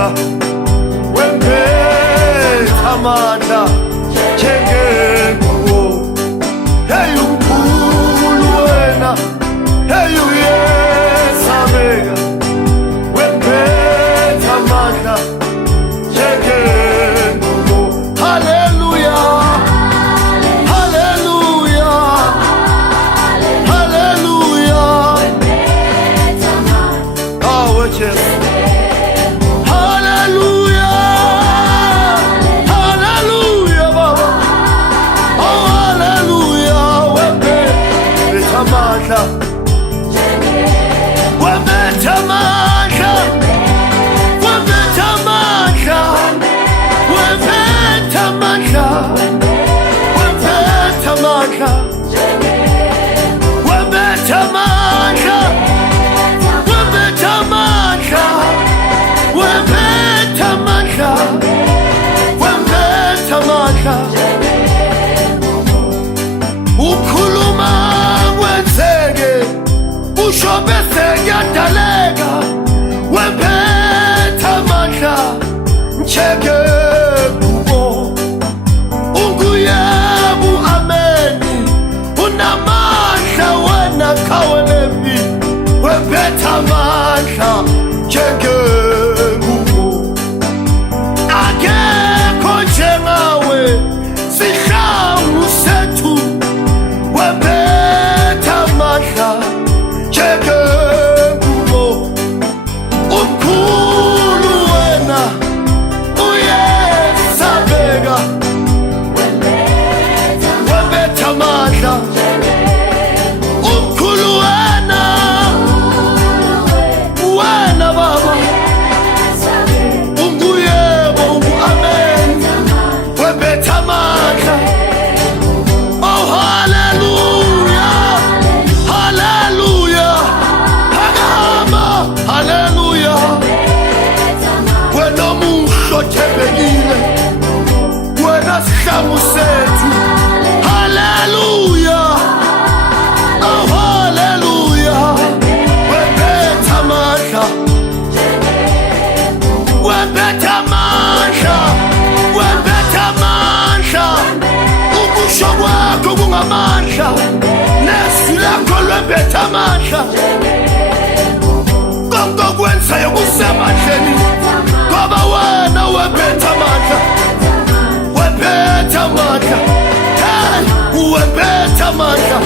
uyasabeka wempetha amandla njengengubo. Hey umkhulu wena, hey uyasabeka wempetha amandla njengengubo. Hallelujah, hallelujah, hallelujah. Oh, Jesus. Ukhuluma kwenzeke, usho bese kuyadaleka. Wempetha amandla njengengubo. Unguyebo, ameni, unamandla wena khawelephi. Wempetha amandla njengengubo. Akekho njengawe sihlangu sethu. Wempetha amandla njengengubo. Umkhulu wena uyesabeka wempetha amandla. Umkhulu wena, wena baba unguyebo, ungu-amen, wempetha amandla. Oh hallelujah, hallelujah, hakama hallelujah. Wena muhle othembekile, wena sihlangu sethu. Hallelujah, oh hallelujah. Wempetha amandla, wempetha amandla, wempetha amandla. Ukusho kwakho kungamandla, nezwi lakho lwempetha amandla. Konke okwenzayo kusemandleni, ngoba wena wempetha amandla, wempetha amandla. Hey, wempetha amandla.